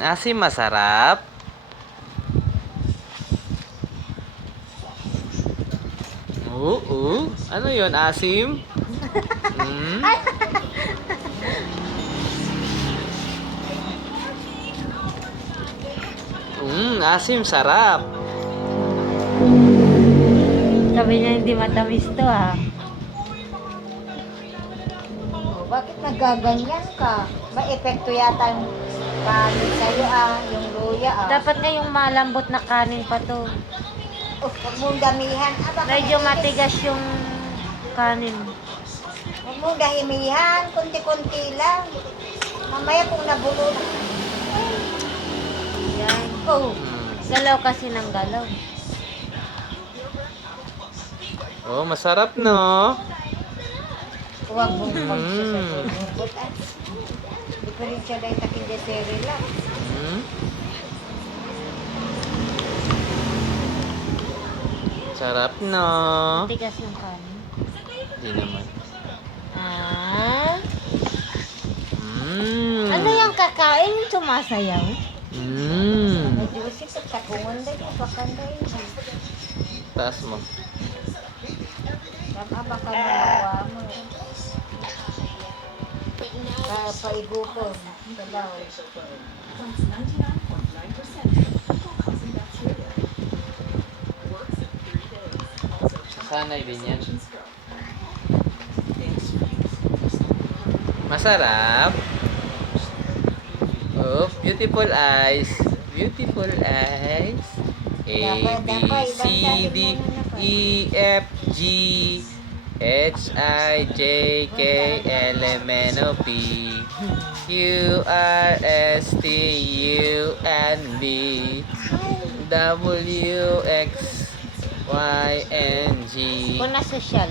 Asim masarap. Oo. Ano yon asim? Mm. Asim sarap. Sabi niya hindi matamis to ah. Oh, bakit nagaganyan ka? May epekto yata yung kanin sa'yo yung luya Dapat nga yung malambot na kanin pa to. Oh, huwag mong damihan. Baka Medyo mainit. matigas yung kanin. Huwag mong dahimihan. Kunti-kunti lang. Mamaya kung nabulo na. Yan. Oh, Galaw kasi ng galaw. Oh, masarap no? huwag mong pagsasagot. Di pa rin siya dahil takindeseri lang. Mm. Sarap no? Matigas yung kanin. Hindi naman. Ah? Ano Mm. yung kakain yung sumasayaw? Medyo usip at takungan din. Bakan din. Taas mo. Tama baka nalawa mo. Paigupon. Sabaw. Sanay din yan. Masarap. Oh, beautiful eyes. Beautiful eyes. A, B, C, D, E, F, G, H, I, J, K, L, M, N, O, P, Q, R, S, T, U, N, V, W, X, Y, and G. Kung na social.